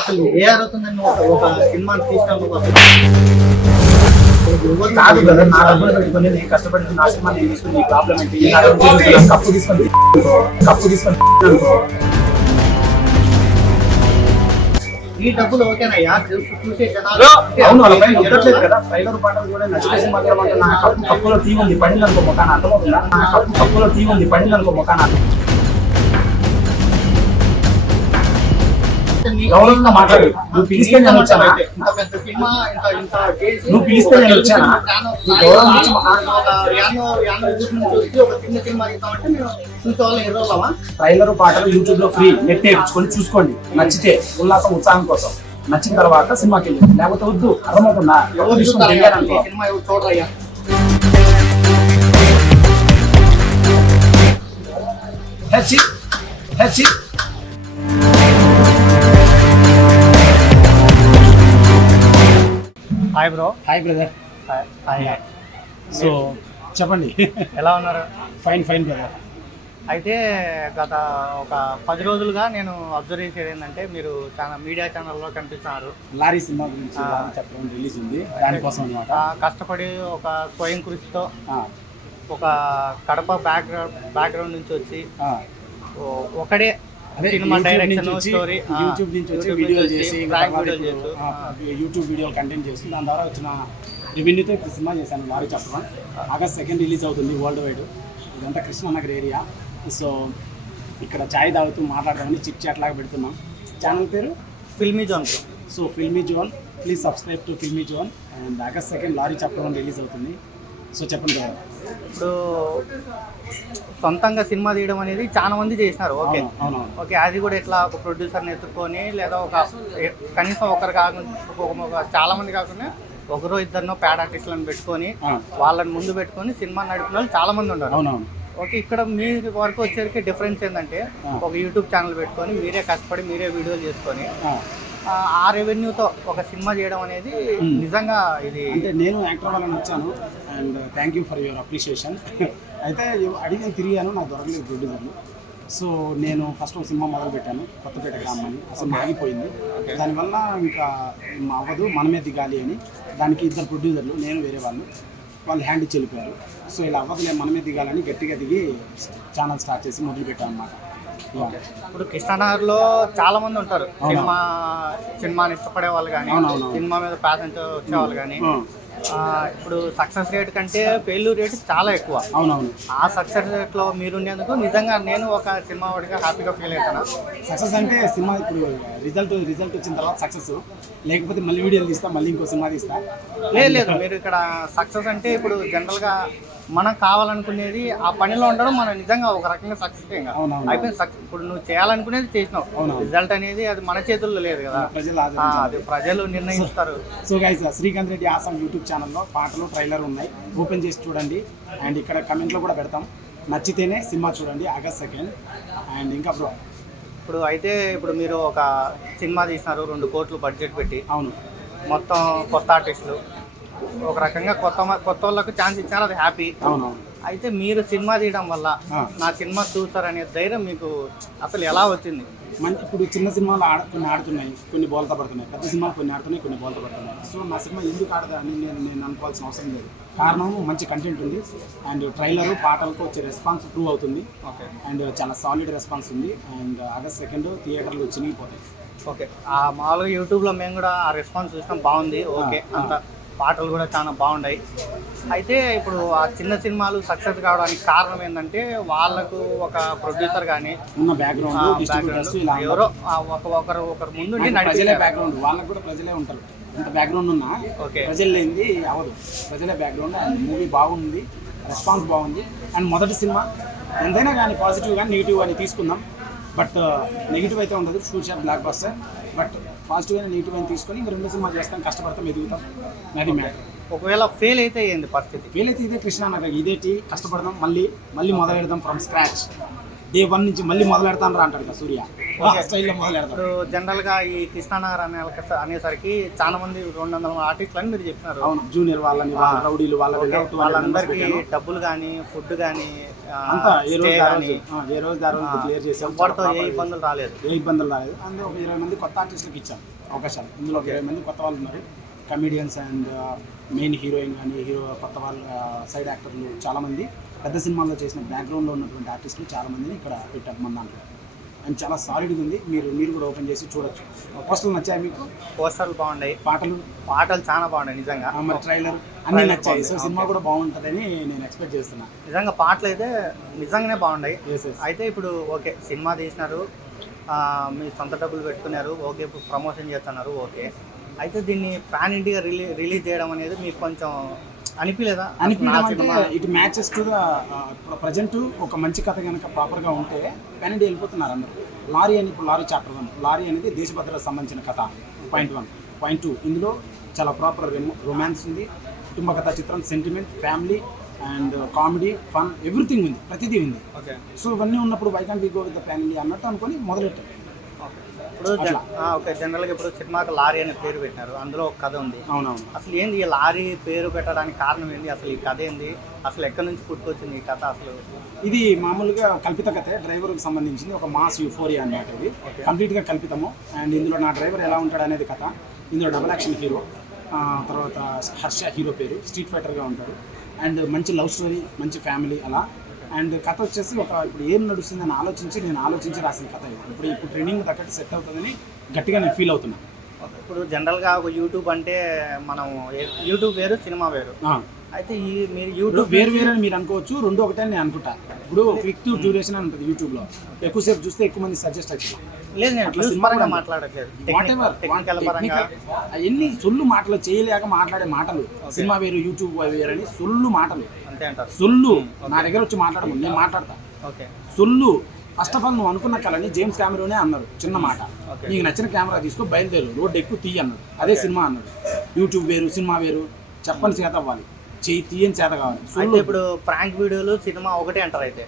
అసలు ఏ అడుగుతుందని ఒక సినిమాని తీసినప్పుడు కాదు కదా, నా డబ్బులు పెట్టుకుని నేను కష్టపడి నా సినిమా నేను తీసుకుని నీ ప్రాబ్లం ఏంటి? కప్పు తీసుకొని అనుకో. ఈ డబ్బులు ఓకేనయ్యా, చూసే జనాలు అవును, వాళ్ళ పైన ఉండట్లేదు కదా. ట్రైలర్ పాటలు కూడా నచ్చితే మాత్రం అంటే నా కప్పులో టీ ఉంది పడింది అనుకో మొక్కన అర్థమవుతుందా? నా కప్పులో టీ ఉంది పడింది అనుకో మొక్కన గౌరవంగా మాట్లాడు. నువ్వు పిలిస్తే నేను వచ్చానా? ఇంత పెద్ద సినిమా ఇంత చేసి నువ్వు పిలిస్తే నేను వచ్చానా? నీ గౌరవం ఇచ్చి ఒక చిన్న సినిమా ఇస్తామంటే మేము చూసేవాళ్ళం ఎదురవుతామా? ట్రైలర్ పాటలు యూట్యూబ్ లో ఫ్రీ, నెట్ వేయించుకొని చూసుకోండి. నచ్చితే ఉల్లాసం ఉత్సాహం కోసం, నచ్చిన తర్వాత సినిమాకి వెళ్ళి, లేకపోతే వద్దు. అర్థమవుతుందా? ఎవరు చూస్తారా ఈ సినిమా? ఎవరు చూడరయ్యా? హెచ్చి హెచ్చి hi bro. Hi brother. Hi. So చెప్పండి. ఎలా ఉన్నారు? Fine fine brother. అయితే గత ఒక 10 రోజులుగా నేను అబ్జర్వ్ చేసేది ఏంటంటే మీరు చాలా మీడియా ఛానల్లో కనిపిస్తున్నారు. లారీ సినిమా గురించి చెప్పడం రిలీజ్ ఉంది, దానికోసం అనమాట. కష్టపడి ఒక స్వయం కృషితో ఒక కడప బ్యాక్గ్రౌండ్ నుంచి వచ్చి ఒకడే సినిమా డైరెక్షన్ స్టోరీ యూట్యూబ్ నుంచి వచ్చి వీడియోలు చేసి యూట్యూబ్ వీడియోలు కంటెంట్ చేసి దాని ద్వారా వచ్చిన రెవెన్యూతో ఇప్పుడు సినిమా చేశాను. లారీ చెప్పడం ఆగస్ట్ 2 రిలీజ్ అవుతుంది వరల్డ్ వైడ్. ఇదంతా కృష్ణనగర్ ఏరియా. సో ఇక్కడ ఛాయ్ తాగుతూ మాట్లాడదామని చిట్ చాట్ లాగా పెడుతున్నాం. ఛానల్ పేరు filmy zone. So filmy zone, please subscribe to filmy zone. And August 2 lorry చెప్పడం రిలీజ్ అవుతుంది. సో చెప్పండి కదా. ఇప్పుడు సొంతంగా సినిమా తీయడం అనేది చాలా మంది చేసినారు. ఓకే ఓకే, అది కూడా ఎట్లా ఒక ప్రొడ్యూసర్ని ఎత్తుకొని లేదా ఒక కనీసం ఒకరు కాకుండా చాలా మంది కాకుండా ఒకరో ఇద్దరినో ప్యాడ్ ఆర్టిస్టులను పెట్టుకొని వాళ్ళని ముందు పెట్టుకొని సినిమా నడిపిన వాళ్ళు చాలా మంది ఉన్నారు. ఓకే, ఇక్కడ మీ వరకు వచ్చేసరికి డిఫరెన్స్ ఏంటంటే ఒక యూట్యూబ్ ఛానల్ పెట్టుకొని మీరే కష్టపడి మీరే వీడియోలు చేసుకొని ఆ రెవెన్యూతో ఒక సినిమా చేయడం అనేది నిజంగా ఇది. అంటే నేను యాక్టర్ వాళ్ళని వచ్చాను and thank you for your appreciation. అయితే అడిగి తిరిగాను, నాకు దొరకలేదు ప్రొడ్యూసర్లు. సో నేను ఫస్ట్ ఒక సినిమా మొదలు పెట్టాను, కొత్తపేట గ్రామాన్ని. అసలు ఆగిపోయింది. దానివల్ల ఇంకా అవ్వదు, మనమే దిగాలి అని దానికి ఇద్దరు ప్రొడ్యూసర్లు, నేను వేరే వాళ్ళు హ్యాండ్ ఇచ్చి వెళ్ళిపోయారు. సో ఇలా అవ్వదులే, మనమే దిగాలని గట్టిగా దిగి ఛానల్ స్టార్ట్ చేసి మొదలు పెట్టాను అన్నమాట. ఇప్పుడు కృష్ణానగర్లో చాలా మంది ఉంటారు, సినిమాని ఇష్టపడే వాళ్ళు కానీ సినిమా మీద ప్యాషన్ వచ్చేవాళ్ళు కానీ. ఇప్పుడు సక్సెస్ రేట్ కంటే ఫెయిల్యూర్ రేట్ చాలా ఎక్కువ. ఆ సక్సెస్ రేట్లో మీరుండేందుకు నిజంగా నేను ఒక సినిమా వాడిగా హ్యాపీగా ఫీల్ అవుతాను. సక్సెస్ అంటే సినిమా ఇప్పుడు రిజల్ట్ వచ్చిన తర్వాత సక్సెస్, లేకపోతే మళ్ళీ వీడియోలు తీస్తా, మళ్ళీ ఇంకో సినిమా తీస్తా. లేదు, మీరు ఇక్కడ సక్సెస్ అంటే ఇప్పుడు జనరల్గా మనం కావాలనుకునేది ఆ పనిలో ఉండడం మనం నిజంగా ఒక రకంగా సక్సెస్ అయిపోయింది. ఇప్పుడు నువ్వు చేయాలనుకునేది చేసినావు, రిజల్ట్ అనేది అది మన చేతుల్లో లేదు కదా, అది ప్రజలు నిర్ణయిస్తారు. So guys, Srikanth Reddy awesome YouTube ఛానల్లో పాటలు ట్రైలర్ ఉన్నాయి, ఓపెన్ చేసి చూడండి. అండ్ ఇక్కడ కమెంట్లో కూడా పెడతాం, నచ్చితేనే సినిమా చూడండి ఆగస్ట్ 2. అండ్ ఇంకా బ్రో ఇప్పుడు మీరు ఒక సినిమా తీసినారు 2 కోట్లు బడ్జెట్ పెట్టి. అవును, మొత్తం కొత్త ఆర్టిస్టులు, ఒక రకంగా కొత్త వాళ్ళకు ఛాన్స్ ఇచ్చారు, అది హ్యాపీ. అయితే మీరు సినిమా తీయడం వల్ల నా సినిమా చూస్తారనే ధైర్యం మీకు అసలు ఎలా వచ్చింది? ఇప్పుడు చిన్న సినిమాలు కొన్ని ఆడుతున్నాయి, కొన్ని బోల్తా పడుతున్నాయి. పెద్ద సినిమాలు కొన్ని ఆడుతున్నాయి, కొన్ని బోల్తా పడుతున్నాయి. సో నా సినిమా ఎందుకు ఆడదా అని నేను అనుకోవాల్సిన అవసరం లేదు. కారణం మంచి కంటెంట్ ఉంది అండ్ ట్రైలర్ పాటలకు వచ్చే రెస్పాన్స్ ప్రూవ్ అవుతుంది. అండ్ చాలా సాలిడ్ రెస్పాన్స్ ఉంది. అండ్ ఆగస్ట్ 2 థియేటర్లు చినిగిపోతాయి. ఓకే, మామూలుగా యూట్యూబ్లో మేము కూడా ఆ రెస్పాన్స్ చూసాం, బాగుంది. ఓకే, అంత పాటలు కూడా చాలా బాగున్నాయి. అయితే ఇప్పుడు ఆ చిన్న సినిమాలు సక్సెస్ కావడానికి కారణం ఏంటంటే వాళ్ళకు ఒక ప్రొడ్యూసర్ కానీ ఉన్న బ్యాక్గ్రౌండ్, ఎవరో ఒకరు ముందు ప్రజలే బ్యాక్గ్రౌండ్, వాళ్ళకు కూడా ప్రజలే ఉంటారు. ఇంత బ్యాక్గ్రౌండ్ ఉన్నా ప్రజలు లేనిది అవ్వదు. ప్రజలే బ్యాక్గ్రౌండ్. అండ్ మూవీ బాగుంది, రెస్పాన్స్ బాగుంది. అండ్ మొదటి సినిమా ఎంతైనా కానీ పాజిటివ్ కానీ నెగిటివ్ అని తీసుకుందాం. బట్ నెగిటివ్ అయితే ఉండదు, future block buster. But positive అయినా నెగిటివ్ అని తీసుకొని ఇంకా 2 సినిమాలు చేస్తాం, కష్టపడతాం, ఎదుగుతాం. అది మ్యాటర్. ఒకవేళ ఫెయిల్ అయితే ఏంది పరిస్థితి? ఫెయిల్ అయితే ఇదే కృష్ణానగర్, ఇదేటి కష్టపడదాం, మళ్ళీ మొదలు పెడదాం ఫ్రమ్ స్క్రాచ్. Day 1 నుంచి మళ్ళీ మొదలు పెడతాను రా అంటాడు కదా సూర్య. ఓకే. స్టైల్లో మొదలు పెడతాం. ఇప్పుడు జనరల్గా ఈ కృష్ణానగర్ అనేసరికి చాలా మంది 200 ఆర్టిస్టులు అని మీరు చెప్పినారు. అవును, జూనియర్ వాళ్ళని, వాళ్ళ రౌడీలు, వాళ్ళ ఓకే. వీళ్ళ 200 members వాళ్ళందరికీ పెట్టాను. డబ్బులు కానీ ఫుడ్ కానీ అంతా ఏ రోజు ఆ కానీ రోజు, ఏ రోజు ఆ రోజు క్లియర్ చేసాం. ఎవరితో ఏ ఇబ్బందులు రాలేదు. ఏ ఇబ్బందులు రాలేదు. అందులో ఒక 20 మంది కొత్త ఆర్టిస్టులకు ఇచ్చాం అవకాశాలు. ఇందులో ఒక 20 మంది కొత్త వాళ్ళు ఉన్నారు, కమెడియన్స్ అండ్ మెయిన్ హీరోయిన్ కానీ హీరో కొత్త వాళ్ళు, సైడ్ యాక్టర్లు చాలామంది, పెద్ద సినిమాల్లో చేసిన బ్యాక్గ్రౌండ్లో ఉన్నటువంటి ఆర్టిస్టులు చాలామందిని ఇక్కడ పెట్టాం మన దాంట్లో. అండ్ చాలా సాలిడ్గా ఉంది. మీరు కూడా ఓపెన్ చేసి చూడొచ్చు. పోస్టర్లు నచ్చాయి మీకు? పోస్టర్లు బాగున్నాయి, పాటలు చాలా బాగున్నాయి నిజంగా. మరి ట్రైలర్ అన్నీ నచ్చాయి. సో సినిమా కూడా బాగుంటుందని నేను ఎక్స్పెక్ట్ చేస్తున్నా. నిజంగా పాటలు అయితే నిజంగానే బాగున్నాయి. Yes, yes. అయితే ఇప్పుడు ఓకే సినిమా తీసినారు, మీ సొంత డబ్బులు పెట్టుకున్నారు, ఓకే ఇప్పుడు ప్రమోషన్ చేస్తున్నారు, ఓకే. అయితే దీన్ని పాన్ ఇండియా రిలీజ్ చేయడం అనేది మీకు కొంచెం అనిపించలేదా? అంటే it matches to the present. ఒక మంచి కథ కనుక ప్రాపర్గా ఉంటే పాన్ ఇండియా వెళ్ళిపోతున్నారు అందరూ. లారీ అని, ఇప్పుడు లారీ చాప్టర్ 1, లారీ అనేది దేశ భద్రతకు సంబంధించిన కథ. పాయింట్ 1. పాయింట్ 2, ఇందులో చాలా ప్రాపర్ రొమాన్స్ ఉంది, కుటుంబ కథా చిత్రం, sentiment, family and comedy, fun, everything ఉంది, ప్రతిదీ ఉంది. ఓకే. సో ఇవన్నీ ఉన్నప్పుడు why can't we go with the pan India అన్నట్టు అనుకొని మొదలెట్టాం. ఇప్పుడు ఓకే, జనరల్గా ఇప్పుడు సినిమాకి లారీ అనే పేరు పెట్టినారు, అందులో ఒక కథ ఉంది. అవునవును. అసలు ఏంది ఈ లారీ పేరు పెట్టడానికి కారణం ఏంది? అసలు ఈ కథ ఏంది? అసలు ఎక్కడి నుంచి పుట్టుకొచ్చింది ఈ కథ? అసలు ఇది మామూలుగా కల్పిత కథే, డ్రైవర్కి సంబంధించింది. ఒక మాస్ యూఫోరియా అన్నమాట. ఇది కంప్లీట్గా కల్పితము. అండ్ ఇందులో నా డ్రైవర్ ఎలా ఉంటాడు అనేది కథ. ఇందులో డబుల్ యాక్షన్ హీరో, తర్వాత హర్ష హీరో పేరు, స్ట్రీట్ ఫైటర్గా ఉంటాడు. అండ్ మంచి లవ్ స్టోరీ, మంచి ఫ్యామిలీ అలా. అండ్ కథ వచ్చేసి ఇప్పుడు ఏం నడుస్తుందని నేను ఆలోచించి రాసిన కథ. ఇప్పుడు ట్రైనింగ్ తగ్గట్టు సెట్ అవుతుందని గట్టిగా నేను ఫీల్ అవుతున్నాను. ఇప్పుడు జనరల్గా ఒక యూట్యూబ్ అంటే మనం యూట్యూబ్ వేరు, సినిమా వేరు. అయితే మీరు యూట్యూబ్ వేరు అని మీరు అనుకోవచ్చు, రెండు ఒకటే అని నేను అనుకుంటా. ఇప్పుడు క్విక్ డ్యూరేషన్ అని ఉంటుంది యూట్యూబ్లో, ఎక్కువసేపు చూస్తే ఎక్కువ మంది సజెస్ట్ అవుతుంది. లేదు, నేను అట్లా న్యూస్ పరంగా మాట్లాడట్లేదు, టెక్నికల్ పరంగా. ఎన్ని సొల్లు మాటలు చేయలేక మాట్లాడే మాటలు. సినిమా వేరు, యూట్యూబ్ వేరు అని సొల్లు మాటలు. అంతే అంటారు? సొల్లు నా దగ్గర వచ్చి మాట్లాడము, నేను మాట్లాడతా. ఓకే. సొల్లు. ఫస్ట్ ఆఫ్ ఆల్ నువ్వు అనుకున్న కళని జేమ్స్ కెమెరానే అన్నారు, చిన్న మాట. నీకు నచ్చిన కెమెరా తీసుకో, బయలుదేరు, రోడ్డు ఎక్కువ తీయ అన్నాడు. అదే సినిమా అన్నాడు. యూట్యూబ్ వేరు, సినిమా వేరు. చెప్పని చేత అవ్వాలి, తీయని చేత కావాలి. అయితే ఇప్పుడు ప్రాంక్ వీడియోలు, సినిమా ఒకటే అంటారు. అయితే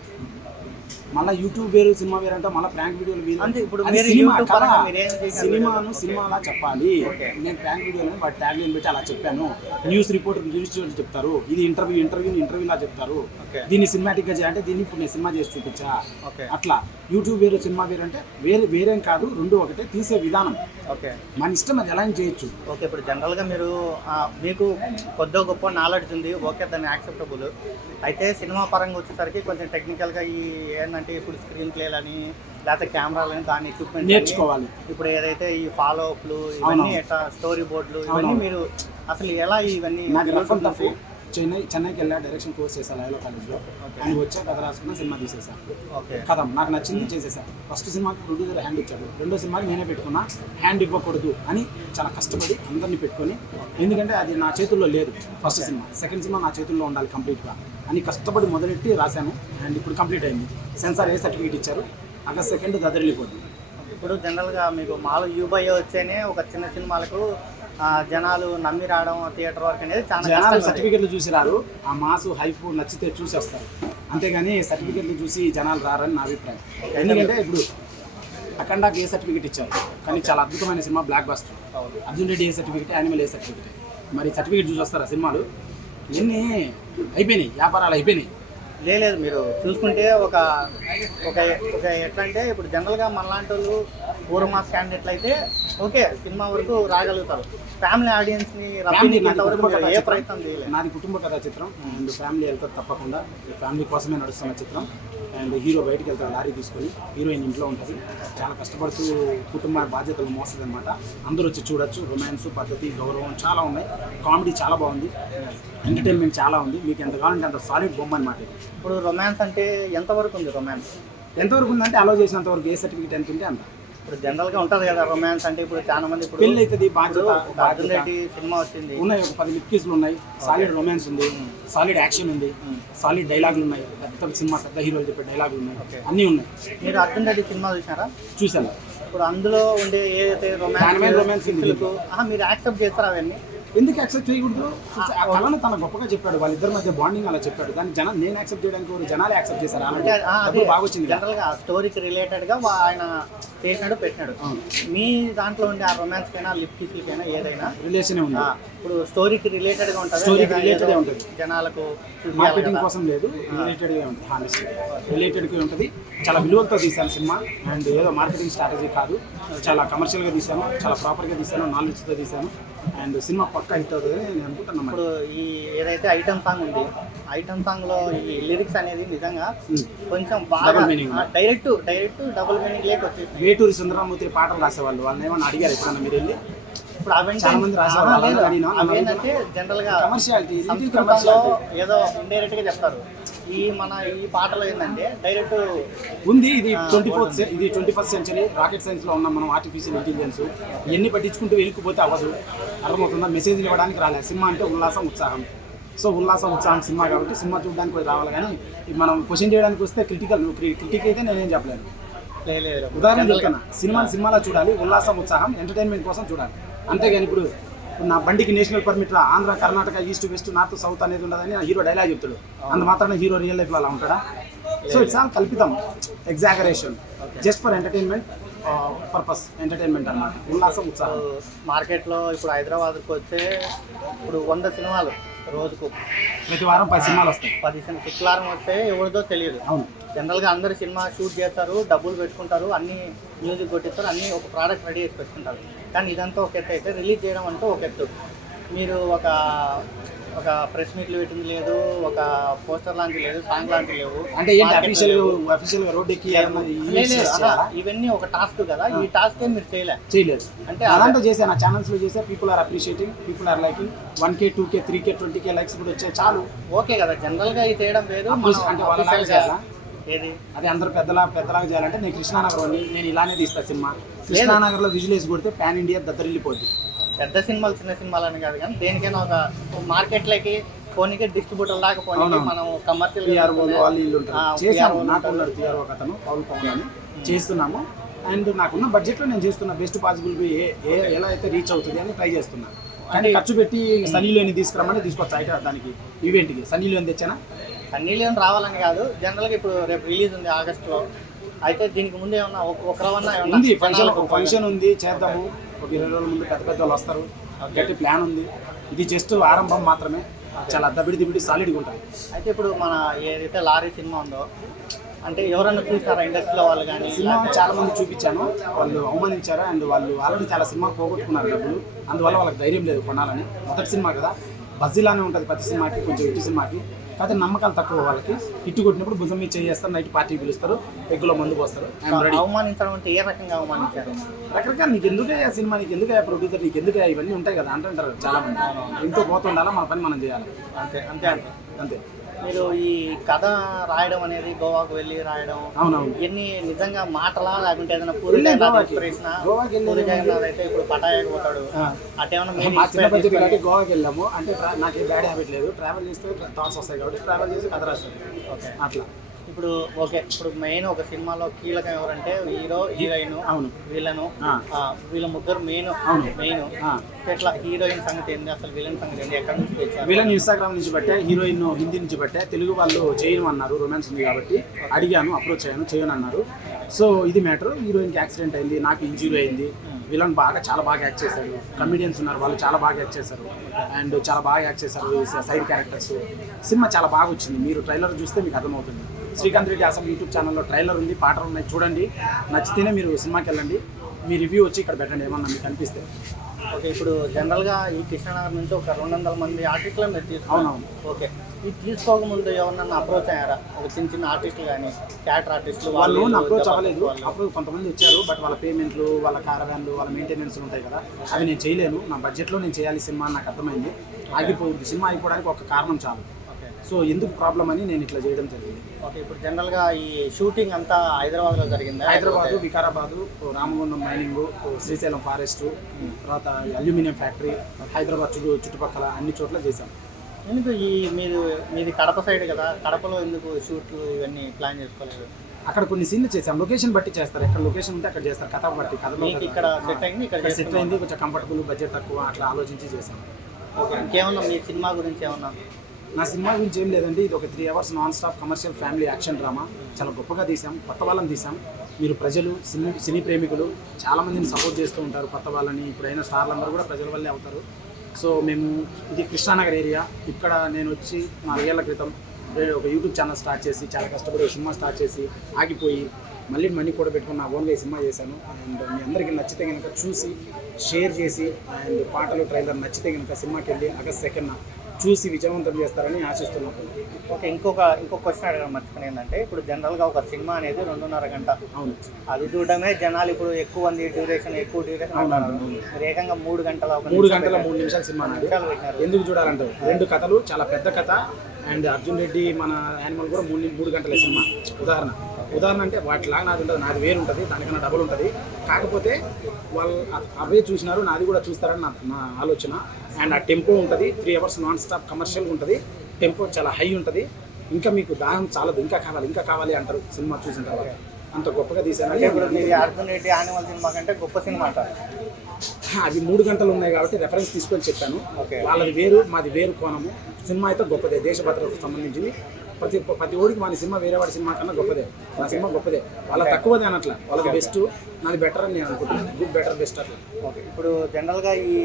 మళ్ళీ యూట్యూబ్ వేరు, సినిమా వేరు అంటే మళ్ళీ ప్రాంక్ వీడియోలు వేరు. అంటే ఇప్పుడు అది మీరు సినిమా యూట్యూబ్ కదా. పరంగా మీరు ఏం చేశారు? సినిమాను సినిమాలా చెప్పాలి. ఓకే. నేను ప్రాంక్ వీడియోలను వాటి ట్యాగ్ లైన్ పెట్టి అలా చెప్పాను. న్యూస్ రిపోర్టర్ చెప్తారు, ఇది ఇంటర్వ్యూలా చెప్తారు. ఓకే. దీన్ని సినిమాటిక్ గా చేయాలంటే దీన్ని ఇప్పుడు నేను సినిమా చేసి చూపించా. ఓకే. అట్లా యూట్యూబ్ వేరు, సినిమా వేరు అంటే వేరేం కాదు, రెండు ఒకటే. తీసే విధానం ఓకే, మన ఇష్టం, అది ఎలా చేయొచ్చు. ఓకే. ఇప్పుడు జనరల్గా మీకు కొద్దిగా గొప్ప నాలెడ్జ్ ఉంది, ఓకే, దాన్ని యాక్సెప్టబుల్. అయితే సినిమా పరంగా వచ్చేసరికి కొంచెం టెక్నికల్గా ఏంటంటే ఇప్పుడు స్క్రీన్ ప్లేలని, లేకపోతే కెమెరాలని, దాని ఎక్విప్మెంట్ నేర్చుకోవాలి. ఇప్పుడు ఏదైతే ఈ ఫాలో అప్లు, ఇవన్నీ ఎట్లా స్టోరీ బోర్డులు, ఇవన్నీ మీరు అసలు ఎలా ఇవన్నీ? నాకు రఫ్ అండ్ టఫ్. చెన్నైకి వెళ్ళా, డైరెక్షన్ కోర్స్ చేశాను లైవ్లో కాలేజ్లో. అండ్ వచ్చా కథ రాసుకున్న, సినిమా తీసేసాను. ఓకే. కథ నాకు నచ్చింది, చేసేసాను. ఫస్ట్ సినిమాకి ప్రొడ్యూసర్ హ్యాండ్ ఇచ్చాడు, రెండో సినిమాకి నేనే పెట్టుకున్నా. హ్యాండ్ ఇవ్వకూడదు అని చాలా కష్టపడి అందరినీ పెట్టుకొని, ఎందుకంటే అది నా చేతుల్లో లేదు. ఫస్ట్ సినిమా, సెకండ్ సినిమా నా చేతుల్లో ఉండాలి కంప్లీట్గా అని కష్టపడి మొదలెట్టి రాశాను. అండ్ ఇప్పుడు కంప్లీట్ అయింది. సెన్సార్ ఏ సర్టిఫికేట్ ఇచ్చారు, ఆగస్ట్ 2 దదరిల్లిపోతుంది. ఇప్పుడు జనరల్గా మీకు మాలో యూబై వచ్చేనే ఒక చిన్న సినిమాలకు జనాలు నమ్మి రావడం థియేటర్ వరకు అనేది చాలా జనాలు సర్టిఫికెట్లు చూసి రారు, ఆ మాసు హైప్ నచ్చితే చూసి వస్తారు. అంతేగాని సర్టిఫికెట్లు చూసి జనాలు రారని నా అభిప్రాయం. ఎందుకంటే ఇప్పుడు అఖండాకి ఏ సర్టిఫికెట్ ఇచ్చారు, కానీ చాలా అద్భుతమైన సినిమా, blockbuster. Arjun Reddy A certificate, Animal A certificate. మరి సర్టిఫికెట్ చూసి వస్తారా సినిమాలు? ఇవన్నీ అయిపోయినాయి, వ్యాపారాలు అయిపోయినాయి. లేదు, మీరు చూసుకుంటే ఒక ఒక ఒక ఎట్లా అంటే ఇప్పుడు జనరల్గా మనలాంటి వాళ్ళు పూర్వమాస్ క్యాండిడేట్లు అయితే ఓకే సినిమా వరకు రాగలుగుతారు. ఫ్యామిలీ ఆడియన్స్ని వరకు ఏ ప్రయత్నం చేయలేదు. నాది కుటుంబ కథా చిత్రం. అండ్ ఫ్యామిలీ వెళ్తారు తప్పకుండా, ఫ్యామిలీ కోసమే నడుస్తున్న చిత్రం. అండ్ హీరో బయటికి వెళ్తారు లారీ తీసుకొని, హీరోయిన్ ఇంట్లో ఉంటుంది, చాలా కష్టపడుతూ కుటుంబ బాధ్యతలు మోస్తుంది అనమాట. అందరూ వచ్చి చూడొచ్చు. రొమాన్స్, పద్ధతి, గౌరవం చాలా ఉన్నాయి. కామెడీ చాలా బాగుంది, ఎంటర్టైన్మెంట్ చాలా ఉంది. మీకు ఎంత కావాలంటే అంత సాలిడ్ బొమ్మ అనమాట. ఇప్పుడు రొమాన్స్ అంటే ఎంతవరకు ఉంది? రొమాన్స్ ఎంతవరకు ఉందంటే అలో చేసినంత వరకు. ఏ సర్టిఫికేట్ ఎంత ఉంటే అంత. ఇప్పుడు జనరల్గా ఉంటుంది కదా రొమాన్స్ అంటే. ఇప్పుడు చాలా మంది ఇప్పుడు పెళ్ళి అవుతుంది, బాధ్యత. అర్జున్ రెడ్డి సినిమా వచ్చింది, ఉన్నాయి ఒక 10 లిప్ కిస్లు ఉన్నాయి. సాలిడ్ రొమాన్స్ ఉంది, సాలిడ్ యాక్షన్ ఉంది, సాలిడ్ డైలాగులు ఉన్నాయి. పెద్ద సినిమా, పెద్ద హీరోలు చెప్పే డైలాగులు ఉన్నాయి, అన్నీ ఉన్నాయి. మీరు అర్జున్ రెడ్డి సినిమా చూసారా? చూశాను. ఇప్పుడు అందులో ఉండే ఏదైతే రొమాన్స్ రొమాన్స్ మీరు యాక్సెప్ట్ చేస్తారా అవన్నీ? ఎందుకు యాక్సెప్ట్ చేయకూడదు? ఆ కళను తన గొప్పగా చెప్పాడు, వాళ్ళిద్దరి మధ్య బాండింగ్ అలా చెప్పాడు. దాన్ని నేను యాక్సెప్ట్ చేయడానికి జనాలే యాక్సెప్ట్ చేశారు. అదే బాగా వచ్చింది. జనరల్ గా స్టోరీకి రిలేటెడ్ గా ఆయన చేసినాడు పెట్టినాడు. మీ దాంట్లో ఉండే ఆ రొమాన్స్ కైనా లిప్ కిస్లకైనా ఏదైనా రిలేషన్ ఉంది. ఇప్పుడు స్టోరీకి రిలేటెడ్ గా ఉంటుంది, స్టోరీకి రిలేటెడ్ ఉంటుంది, జనాలకు మార్కెటింగ్ కోసం లేదు, రిలేటెడ్ గా ఉంటుంది. హానెస్ట్లీ రిలేటెడ్ గా ఉంటుంది. చాలా విలువలతో తీశాను సినిమా, అండ్ ఏదో మార్కెటింగ్ స్ట్రాటజీ కాదు, చాలా కమర్షియల్గా తీశాను, చాలా ప్రాపర్గా తీశాను, నాలెడ్జ్తో తీశాను. అండ్ సినిమా పక్కా హిట్ అవుతుంది నేను అనుకుంటున్నాను. ఇప్పుడు ఈ ఏదైతే ఐటమ్ సాంగ్ ఉంది, ఐటమ్ సాంగ్ లో ఈ లిరిక్స్ అనేది నిజంగా కొంచెం బాగా డైరెక్ట్ డబుల్ మీనింగ్ లేక వచ్చేసి వేటూరి సుందరమూర్తి పాటలు రాసేవాళ్ళు, వాళ్ళని ఏమన్నా అడిగారు ఎప్పుడన్నా మీరు వెళ్ళి? ఇప్పుడు చాలా మంది రాసేవాళ్ళు. అవేంటంటే జనరల్ గా కమర్షియాలిటీ ఏదో ఇండైరెక్ట్ గా చెప్తారు. ఈ పాటలో ఏంటంటే డైరెక్ట్ ఉంది. ఇది 21st సెంచరీ, రాకెట్ సైన్స్ లో ఉన్నాం మనం, ఆర్టిఫిషియల్ ఇంటెలిజెన్స్ ఇవన్నీ పట్టించుకుంటూ వెళ్ళిపోతే అవ్వదు. అర్థమవుతుందా? మెసేజ్లు ఇవ్వడానికి రాలేదు. సినిమా అంటే ఉల్లాసం ఉత్సాహం. సో ఉల్లాసం ఉత్సాహం సినిమా కాబట్టి సినిమా చూడడానికి రావాలి. కానీ మనం క్వశ్చన్ చేయడానికి వస్తే క్రిటిక్ అయితే నేనేం చెప్పలేను. ఉదాహరణ చెప్తున్నా, సినిమాలో చూడాలి, ఉల్లాసం ఉత్సాహం ఎంటర్టైన్మెంట్ కోసం చూడాలి. అంతేగాని ఇప్పుడు నా బండికి నేషనల్ పర్మిట్ రా, Andhra Karnataka east west north south అనేది ఉండదని హీరో డైలాగ్ చెప్తాడు. అంత మాత్రాన హీరో రియల్ లైఫ్లో అలా ఉంటాడా? సో ఇట్స్ ఆల్ కల్పితం, exaggeration, just for entertainment purpose. Entertainment అన్నమాట, ఉల్లాసం ఉత్సాహం. మార్కెట్లో ఇప్పుడు హైదరాబాద్కి వచ్చే ఇప్పుడు 100 సినిమాలు రోజుకు, ప్రతి వారం 10 సినిమాలు వస్తాయి. 10 సినిమాలు శుక్రవారం వస్తే ఎవరిదో తెలియదు. అవును, జనరల్గా అందరు సినిమా షూట్ చేస్తారు, డబ్బులు పెట్టుకుంటారు, అన్ని మ్యూజిక్ కొట్టిస్తారు, అన్ని ఒక ప్రోడక్ట్ రెడీ చేసి పెట్టుకుంటారు. కానీ ఇదంతా ఒక ఎత్తు అయితే, రిలీజ్ చేయడం అంటూ ఒక ఎత్తు. మీరు ఒక ప్రెస్ మీట్లు పెట్టింది లేదు, ఒక పోస్టర్ లాంచ్ లేదు, సాంగ్ లాంచ్ లేవు. అంటే అఫీషియల్ రోడ్ ఎక్కి ఇవన్నీ ఒక టాస్క్ కదా, ఈ టాస్క్ మీరు చేయలేదు. అంటే అదంతా చేశాను, నా ఛానల్స్ లో చేసా. People are appreciating, people are liking. 1K 2K 3K 20K likes కూడా వచ్చాయి, చాలు. ఓకే కదా, జనరల్ గా ఇది చేయడం లేదు. అంటే వాళ్ళ చేయాలా? ఏది అదే అందరూ పెద్దలాగా చేయాలంటే నేను కృష్ణానగర్ నేను ఇలానే తీస్తా సినిమా. కృష్ణానగర్లో విజువల్స్ కొడితే పాన్ ఇండియా దద్దరిల్లిపోద్ది. పెద్ద సినిమాలు చిన్న సినిమాలు అని కాదు, కానీ దేనికైనా ఒక మార్కెట్లోకి పోనీకి డిస్ట్రిబ్యూటర్ లాగా పోనీ మనం కమర్షియల్ చేసాము. నాకు ఉన్నారు పిఆర్ఓ అతను పౌల్ పవన్ అని చేస్తున్నాము. అండ్ నాకున్న బడ్జెట్లో నేను చేస్తున్నా బెస్ట్ పాసిబుల్ ఎలా అయితే రీచ్ అవుతుంది అని ట్రై చేస్తున్నా. కానీ ఖర్చు పెట్టి సన్నీ లియోని తీసుకురమ్మని తీసుకొచ్చా. అయితే దానికి ఈవెంట్కి సన్నీ లియోని తెచ్చానా? సన్నీ లియోని రావాలని కాదు, జనరల్గా ఇప్పుడు రేపు రిలీజ్ ఉంది ఆగస్టులో. అయితే దీనికి ముందు ఏమన్నా ఉంది, ఫంక్షన్ ఉంది, చేద్దాము. ఒక 20 రోజుల ముందు పెద్ద వాళ్ళు వస్తారు, గట్టి ప్లాన్ ఉంది. ఇది జస్ట్ ఆరంభం మాత్రమే, చాలా దబిడి సాలిడ్గా ఉంటుంది. అయితే ఇప్పుడు మన ఏదైతే లారీ సినిమా ఉందో, అంటే ఎవరైనా చూసారా ఇండస్ట్రీలో వాళ్ళు? కానీ సినిమా చాలా మంది చూపించాను, వాళ్ళు అవమానించారు. అండ్ వాళ్ళు ఆల్రెడీ చాలా సినిమా పోగొట్టుకున్నారు డబ్బులు, అందువల్ల వాళ్ళకి ధైర్యం లేదు కొనాలని. మొదటి సినిమా కదా, బజ్జీలానే ఉంటుంది ప్రతి సినిమాకి, కొంచెం ఇటు సినిమాకి. కాకపోతే నమ్మకాలు తక్కువ వాళ్ళకి. హిట్ కొట్టినప్పుడు భుజం మీద చేస్తారు, నైట్ పార్టీ పిలుస్తారు, ఎగ్గులో మందు పోస్తారు. అవమానించడం అంటే ఏ రకంగా అవమానించారు? రకరకాల, నీకు ఎందుకే సినిమా, నీకు ఎందుకే ప్రొడ్యూసర్, నీకు ఎందుకే ఇవన్నీ ఉంటాయి కదా అంటుంటారు చాలా మంది. ఇంట్లో పోతుండాలా, మన పని మనం చేయాలి, అంతే. మీరు ఈ కథ రాయడం అనేది గోవాకు వెళ్ళి రాయడం, అవునవును, ఎన్ని నిజంగా మాటలా లేకుంటే ఏదైనా పూరి జగన్నాథ్ అయితే ఇప్పుడు పటాయాకి పోతాడు, అటేమన్నా గోవాకి వెళ్ళాము అంటే నాకు బ్యాడ్ హ్యాబిట్ లేదు. ట్రావెల్ చేస్తే థాట్స్ వస్తాయి కాబట్టి ట్రావెల్ చేసి కథ రాస్తాను. ఓకే, అట్లా. ఇప్పుడు మెయిన్ ఒక సినిమాలో కీలకం ఎవరంటే హీరో హీరోయిన్. అవును, వీళ్ళ ముగ్గురు మెయిన్. ఎట్లా హీరోయిన్ సంగతి ఏంది, అసలు విలన్ సంగతి ఏంది, ఎక్కడి నుంచి తెచ్చారు? విలన్ ఇన్స్టాగ్రామ్ నుంచి బట్టే, హీరోయిన్ హిందీ నుంచి బట్టే. తెలుగు వాళ్ళు చేయమన్నారు, రొమాన్స్ ఉంది కాబట్టి అడిగాను, అప్రోచ్ అయ్యాను, చేయనన్నారు. సో ఇది మ్యాటర్. హీరోయిన్కి యాక్సిడెంట్ అయింది, నాకు ఇంజురీ అయింది. విలన్ చాలా బాగా యాక్ట్ చేశాడు. కమెడియన్స్ ఉన్నారు, వాళ్ళు చాలా బాగా యాక్ట్ చేశారు. అండ్ చాలా బాగా యాక్ట్ చేశారు సైడ్ క్యారెక్టర్స్. సినిమా చాలా బాగా వచ్చింది, మీరు ట్రైలర్ చూస్తే మీకు అర్థమవుతుంది. శ్రీకాంత్ రెడ్డి అసలు యూట్యూబ్ ఛానల్లో ట్రైలర్ ఉంది, పాటలు ఉన్నాయి, చూడండి. నచ్చితేనే మీరు సినిమాకి వెళ్ళండి. మీ రివ్యూ వచ్చి ఇక్కడ పెట్టండి ఏమన్నా మీకు అనిపిస్తే. ఓకే, ఇప్పుడు జనరల్గా ఈ కృష్ణానగర్ నుంచి ఒక 200 మంది ఆర్టిస్టులు మీరు తీసుకున్నాను. అవునవును. ఓకే, ఇది తీసుకోకముందు ఎవరన్నా అప్రోచ్ అయ్యారా? ఒక చిన్న ఆర్టిస్టులు కానీ థియేటర్ ఆర్టిస్టులు? వాళ్ళు అప్రోచ్ అవ్వలేదు. అప్పుడు కొంతమంది వచ్చారు, బట్ వాళ్ళ పేమెంట్లు, వాళ్ళ కారవాన్లు, వాళ్ళ మెయింటెనెన్స్ ఉంటాయి కదా, అవి నేను చేయలేను. నా బడ్జెట్లో నేను చేయాలి సినిమా, నాకు అర్థమైంది. ఆగిపోతుంది సినిమా అయిపోవడానికి ఒక కారణం చాలు. సో ఎందుకు ప్రాబ్లం అని నేను ఇట్లా చేయడం జరిగింది. ఓకే, ఇప్పుడు జనరల్గా ఈ షూటింగ్ అంతా హైదరాబాద్లో జరిగింది. హైదరాబాదు, వికారాబాదు, రామగుండం మైనింగ్, శ్రీశైలం ఫారెస్ట్, తర్వాత అల్యూమినియం ఫ్యాక్టరీ, హైదరాబాద్ చుట్టుపక్కల అన్ని చోట్ల చేశాం. ఎందుకు మీది కడప సైడ్ కదా, కడపలో ఎందుకు షూట్లు ఇవన్నీ ప్లాన్ చేసుకోలేదు? అక్కడ కొన్ని సీన్లు చేసాం, లొకేషన్ బట్టి చేస్తారు. ఎక్కడ లొకేషన్ ఉంటే అక్కడ చేస్తారు, కథ బట్టి. కథలో ఇక్కడ సెట్ అయింది, ఇక్కడ సెట్ అయింది, కొంచెం కంఫర్టబుల్, బడ్జెట్ తక్కువ, అట్లా ఆలోచించి చేశాం. ఓకే, ఇంకేమన్నా మీ సినిమా గురించి ఏమన్నా? నా సినిమా గురించి ఏం లేదండి, ఇది ఒక 3 hours non stop commercial family action drama. చాలా గొప్పగా తీసాం, కొత్త వాళ్ళని తీసాం. మీరు ప్రజలు, సినీ ప్రేమికులు చాలామందిని సపోర్ట్ చేస్తూ ఉంటారు. కొత్త వాళ్ళని, ఇప్పుడైనా స్టార్లందరూ కూడా ప్రజల వల్లే అవుతారు. సో మేము ఇది కృష్ణానగర్ ఏరియా. ఇక్కడ నేను వచ్చి 4 ఏళ్ల క్రితం ఒక యూట్యూబ్ ఛానల్ స్టార్ట్ చేసి, చాలా కష్టపడి సినిమా స్టార్ట్ చేసి ఆగిపోయి మళ్ళీ మనీ కూడా పెట్టుకుని నా ఓన్గా సినిమా చేశాను. అండ్ మీ అందరికీ నచ్చితే కనుక చూసి షేర్ చేసి, అండ్ పాటలు ట్రైలర్ నచ్చితే కనుక సినిమాకి వెళ్ళి August 2న చూసి విజయవంతం చేస్తారని ఆశిస్తున్నాను. ఓకే, ఇంకొక క్వశ్చన్ అడగడం మర్చిపోయింది ఏంటంటే, ఇప్పుడు జనరల్గా ఒక సినిమా అనేది 2.5 గంట. అవును, అది చూడడమే జనాలు ఇప్పుడు ఎక్కువ డ్యూరేషన్ అవును. ఏకంగా 3 గంటల 3 గంటల 3 నిమిషాలు సినిమా అండి. ఎందుకు చూడాలంటే 2 కథలు, చాలా పెద్ద కథ. అండ్ అర్జున్ రెడ్డి మన యానిమల్ కూడా 3 గంటల సినిమా. ఉదాహరణ అంటే వాటిలాగా నాది ఉంటుంది, నాది వేరు ఉంటుంది, దానికన్నా డబుల్ ఉంటుంది. కాకపోతే వాళ్ళు అవే చూసినారు, నాది కూడా చూస్తారని నా ఆలోచన. అండ్ ఆ టెంపో ఉంటుంది, 3 hours నాన్ స్టాప్ కమర్షియల్గా ఉంటుంది. టెంపో చాలా హై ఉంటుంది. ఇంకా మీకు దాహం చాలదు, ఇంకా కావాలి అంటారు సినిమా చూసిన తర్వాత. అంత గొప్పగా తీశాను. ఇప్పుడు అర్జున్ రెడ్డి యానిమల్ సినిమా కంటే గొప్ప సినిమా అంటారు. అవి 3 గంటలు ఉన్నాయి కాబట్టి రెఫరెన్స్ తీసుకొని చెప్పాను. వాళ్ళది వేరు, మాది వేరు కోణము. సినిమా అయితే గొప్పదే, దేశ భద్రతకు సంబంధించింది. ప్రతి ఓడికి మన సినిమా వేరే వాడి సినిమా కన్నా గొప్పదే. నా సినిమా గొప్పదే, వాళ్ళ తక్కువదే అనట్లా. వాళ్ళది బెస్ట్, నాది బెటర్ అని నేను అనుకుంటున్నాను. గుడ్, బెటర్, బెస్ట్ అట్లా. ఓకే, ఇప్పుడు జనరల్గా ఈ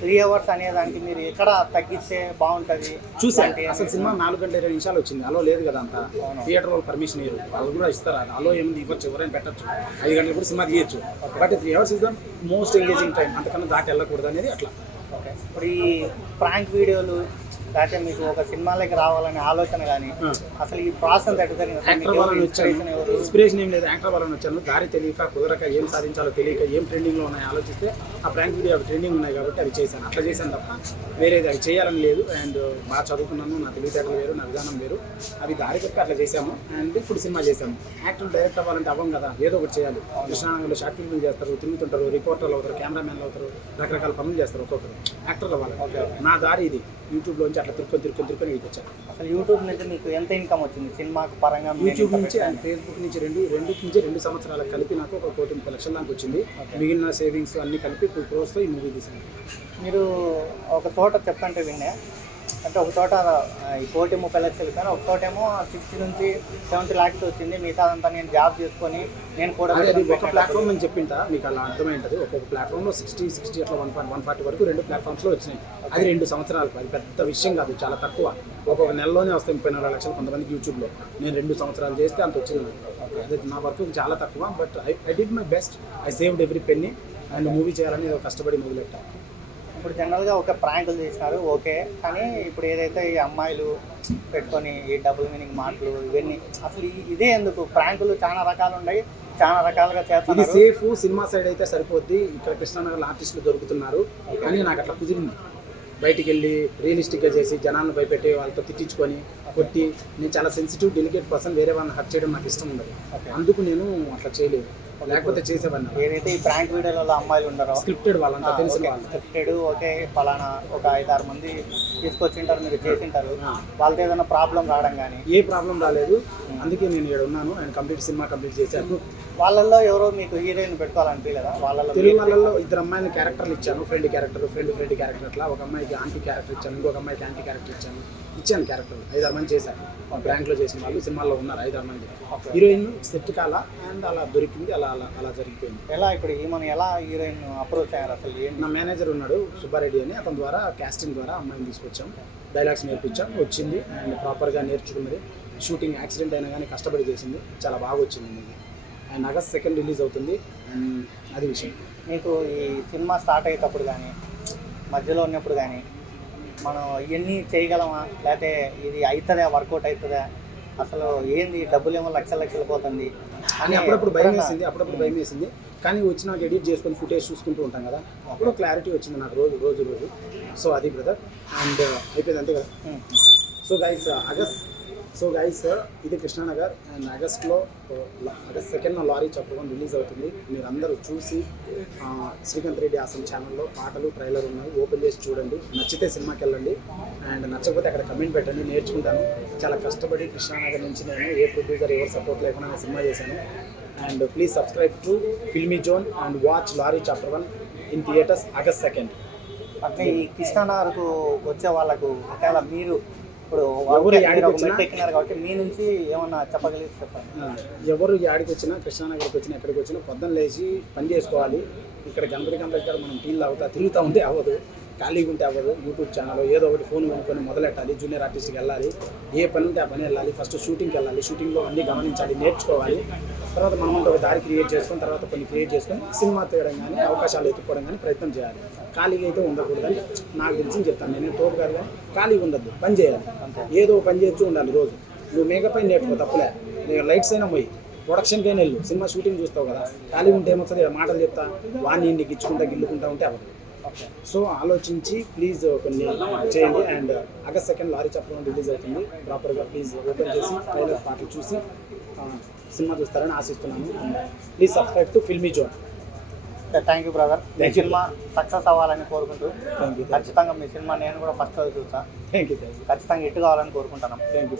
3 hours అనేదానికి మీరు ఎక్కడ తగ్గిస్తే బాగుంటుంది? చూసాను అసలు సినిమా 4 గంటల 20 నిమిషాలు వచ్చింది. అలో లేదు కదా అంతా. థియేటర్ వాళ్ళు పర్మిషన్ ఇవ్వరు, వాళ్ళు కూడా ఇస్తారు. అలో ఏముంది, ఇవ్వచ్చు, ఎవరైనా పెట్టచ్చు. 5 గంటలు కూడా సినిమా తీయచ్చు. But 3 hours is the most engaging time. అంతకన్నా దాటి వెళ్ళకూడదు అనేది అట్లా. ఓకే, ఇప్పుడు ఈ ప్రాంక్ వీడియోలు లేకపోతే మీకు ఒక సినిమాలోకి రావాలనే ఆలోచన కానీ అసలు ఈ ప్రాసెస్ ఎట్లా జరిగింది? యాక్టర్ వాళ్ళని వచ్చాను, ఇన్స్పిరేషన్ ఏం లేదు. యాక్టర్ వాళ్ళని వచ్చాను, దారి తెలియక కుదరక ఏం సాధించాలో తెలియక ఏం ట్రెండింగ్లో ఉన్నాయో ఆలోచిస్తే ఆ ప్రాంక్ వీడియో అవి ట్రెండింగ్ ఉన్నాయి కాబట్టి అవి చేశాను. అట్లా చేశాను తప్ప వేరేది అవి చేయాలని లేదు. అండ్ బాగా చదువుకున్నాను, నా తెలివితేటలు వేరు, నా విధానం వేరు. అవి దారి చెప్పి అట్లా చేశాము. అండ్ ఇప్పుడు సినిమా చేశాము. యాక్టర్ డైరెక్ట్ అవ్వాలంటే అవ్వం కదా, ఏదో ఒకటి చేయాలి. కృష్ణానగర్లో షార్ట్ ఫిల్మ్ చేస్తారు, తిరుగుతుంటారు, రిపోర్టర్లు అవుతారు, కెమెరామెన్లు అవుతారు, రకరకాల పనులు చేస్తారు. ఒక్కొక్కరు యాక్టర్లు అవ్వాలి. నా దారి ఇది. యూట్యూబ్లోంచి అట్లా తిరుక్కొని వీటికి వచ్చాను. అసలు యూట్యూబ్ నుంచి మీకు ఎంత ఇన్కమ్ వచ్చింది సినిమాకు పరంగా? యూట్యూబ్ నుంచి అండ్ ఫేస్బుక్ నుంచి 2 సంవత్సరాలకు కలిపి నాకు 1,30,00,000 దాకా వచ్చింది. మిగిలిన సేవింగ్స్ అన్ని కలిపి 2 crores ఈ మూవీ తీసాను. మీరు ఒక తోట చెప్పంటే విన్నా అంటే, ఒక తోట 1,30,00,000 కానీ ఒక తోటేమో 60 నుంచి 70 lakhs వచ్చింది. మిగతా అంతా నేను జాబ్ చేసుకొని నేను కూడా అది ఒక ప్లాట్ఫామ్ అని చెప్పింటా మీకు అలా అర్థమైంటుంది. ఒక్కొక్క ప్లాట్ఫామ్లో 60 అట్లా 140 వరకు 2 platformsలో వచ్చినాయి. అది 2 సంవత్సరాలకు. అది పెద్ద విషయం కాదు, చాలా తక్కువ. ఒక్కొక్క నెలలోనే వస్తాయి 34 లక్షలు కొంతమందికి యూట్యూబ్లో. నేను 2 సంవత్సరాలు చేస్తే అంత వచ్చింది. అది నా వర్క్ చాలా తక్కువ. But I did my best. I saved every penny. And movie చేయాలని కష్టపడి మొదలెట్టాను. ఇప్పుడు జనరల్గా ఒక ప్రాంకులు చేసినారు, ఓకే. కానీ ఇప్పుడు ఏదైతే ఈ అమ్మాయిలు పెట్టుకొని ఈ డబుల్ మీనింగ్ మాటలు ఇవన్నీ అసలు ఇదే ఎందుకు? ప్రాంకులు చాలా రకాలు ఉన్నాయి, చాలా రకాలుగా చేస్తారు. ఇది సేఫ్ సినిమా సైడ్ అయితే సరిపోద్ది. ఇక్కడ కృష్ణానగర్లో ఆర్టిస్టులు దొరుకుతున్నారు కానీ నాకు అట్లా కుదిరింది. బయటికి వెళ్ళి రియలిస్టిక్గా చేసి జనాలను భయపెట్టి వాళ్ళతో తిట్టించుకొని కొట్టి, నేను చాలా సెన్సిటివ్ డెలికేట్ పర్సన్, వేరే వాళ్ళని హర్ట్ చేయడం నాకు ఇష్టం ఉండదు. అందుకు నేను అట్లా చేయలేదు, లేకపోతే చేసేవాడిని. ఏదైతే ఈ ప్రాంక్ వీడియోలలో అమ్మాయిలు ఉన్నారో స్క్రిప్టెడ్ వాళ్ళంతా తెలిసిన వాళ్ళు, స్క్రిప్టెడ్, ఓకే, ఫలానా ఒక 5-6 మంది తీసుకొచ్చింటారు, మీరు చేసింటారు, వాళ్ళతో ఏదైనా ప్రాబ్లం రావడం కానీ? ఏ ప్రాబ్లం రాలేదు. అందుకే నేను ఇక్కడ ఉన్నాను. అండ్ సినిమా కంప్లీట్ చేశాను. వాళ్ళల్లో ఎవరో మీకు హీరోయిన్ పెట్టుకోవాలనిపించలేదా? వాళ్ళలో తెలుగు వాళ్ళల్లో 2 అమ్మాయిల క్యారెక్టర్లు ఇచ్చాను. ఫ్రెండ్ క్యారెక్టర్ అట్లా. ఒక అమ్మాయికి ఆంటీ క్యారెక్టర్ ఇచ్చాను, ఇంకొక అమ్మాయికి యాంటీ క్యారెక్టర్ ఇచ్చాను క్యారెక్టర్. 5-6 మంది చేశాను. బ్రాంక్లో చేసిన వాళ్ళు సినిమాల్లో ఉన్నారు 5-6 మంది. హీరోయిన్ సెట్ కాల అండ్ అలా దొరికింది, అలా జరిగిపోయింది. ఎలా ఇప్పుడు ఈమెను ఎలా హీరోయిన్ అప్రోచ్ అయ్యారు? అసలు నా మేనేజర్ ఉన్నాడు సుబ్బారెడ్డి అని, అతని ద్వారా కాస్టింగ్ ద్వారా అమ్మాయిని తీసుకొచ్చాం. డైలాగ్స్ నేర్పించాం, వచ్చింది. అండ్ ప్రాపర్గా నేర్చుకున్నది. షూటింగ్ యాక్సిడెంట్ అయినా కానీ కష్టపడి చేసింది, చాలా బాగా వచ్చింది మూవీ. అండ్ August 2 రిలీజ్ అవుతుంది. అండ్ అది విషయం. మీకు ఈ సినిమా స్టార్ట్ అయ్యేటప్పుడు కానీ మధ్యలో ఉన్నప్పుడు కానీ మనం ఇవన్నీ చేయగలమా, లేకపోతే ఇది అవుతుందా, వర్కౌట్ అవుతుందా, అసలు ఏంది డబ్బులు ఏమో లక్షలు పోతుంది అని అప్పుడప్పుడు భయం వేసింది. కానీ వచ్చినాక ఎడిట్ చేసుకొని ఫుటేజ్ చూసుకుంటూ ఉంటాం కదా, అప్పుడు క్లారిటీ వచ్చింది నాకు రోజు. సో అది బ్రదర్. అండ్ అయిపోయింది అంతే కదా. సో గైస్ ఇది కృష్ణానగర్. అండ్ August 2న లారీ చాప్టర్ 1 రిలీజ్ అవుతుంది. మీరు అందరూ చూసి శ్రీకాంత్ రెడ్డి ఆసం ఛానల్లో పాటలు ట్రైలర్ ఉన్నాయి, ఓపెన్ చేసి చూడండి. నచ్చితే సినిమాకి వెళ్ళండి. అండ్ నచ్చకపోతే అక్కడ కమెంట్ పెట్టండి, నేర్చుకుంటాను. చాలా కష్టపడి కృష్ణానగర్ నుంచి నేను ఏ ప్రొడ్యూసర్ ఎవరు సపోర్ట్ లేకుండా నేను సినిమా చేశాను. And please subscribe to filmy zone and watch lorry chapter 1 in theatres August 2. అంటే ఈ కృష్ణానగర్కు వచ్చే వాళ్ళకు ఒకవేళ మీరు ఇప్పుడు ఎవరు యాడికి ఒక వచ్చినా- మెట్టు ఎక్కినారు కాబట్టి మీ నుంచి ఏమన్నా చెప్పగలిగి చెప్పండి. ఎవరు యాడికి వచ్చినా కృష్ణానగర్కి వచ్చినా ఎక్కడికి వచ్చినా పొద్దున్న లేచి పని చేసుకోవాలి. ఇక్కడ గణపతి ఇక్కడ మనం టీలు తాగుతా తిరుగుతూ ఉంటే అవ్వదు, ఖాళీగా ఉంటే అవ్వదు. యూట్యూబ్ ఛానల్ ఏదో ఒకటి ఫోన్ కొనుక్కొని మొదలెట్టాలి. జూనియర్ ఆర్టిస్ట్కి వెళ్ళాలి, ఏ పని ఉంటే ఆ పని వెళ్ళాలి. ఫస్ట్ షూటింగ్కి వెళ్ళాలి, షూటింగ్లో అన్నీ గమనించాలి, నేర్చుకోవాలి. తర్వాత మనం ఒక దారి క్రియేట్ చేసుకొని తర్వాత కొన్ని క్రియేట్ చేసుకొని సినిమా తీయడం కానీ అవకాశాలు ఎత్తుకోవడం కానీ ప్రయత్నం చేయాలి. ఖాళీగా అయితే ఉండకూడదు అని నాకు తెలిసి చెప్తాను. నేను తోపు కాదు కానీ ఖాళీగా ఉండద్దు, పని చేయాలి. ఏదో పని చేస్తూ ఉండాలి రోజు. నువ్వు మేకప్ అయిన నేర్చుకో తప్పులే, నేను లైట్స్ అయినా పోయి ప్రొడక్షన్కైనా వెళ్ళు, సినిమా షూటింగ్ చూస్తావు కదా. ఖాళీగా ఉంటే ఏమొస్తుంది, మాటలు చెప్తా వాడిని ఇంటికి ఇచ్చుకుంటా గిల్లుకుంటా ఉంటే అవ్వదు. సో ఆలోచించి ప్లీజ్ కొన్ని చేయండి. అండ్ ఆగస్ట్ 2 లారీ చప్పరం రిలీజ్ అవుతుంది. ప్రాపర్గా ప్లీజ్ ఓపెన్ చేసి ట్రైలర్ పాటలు చూసి సినిమా చూస్తారని ఆశిస్తున్నాను. And please subscribe to filmy zone. Thank you brother. Me Thank you. Cinema success అవ్వాలని కోరుకుంటూ థ్యాంక్ యూ ఖచ్చితంగా మీ సినిమా నేను కూడా ఫస్ట్ చూసా, థ్యాంక్ యూ ఖచ్చితంగా హిట్ కావాలని కోరుకుంటున్నాం. Thank you.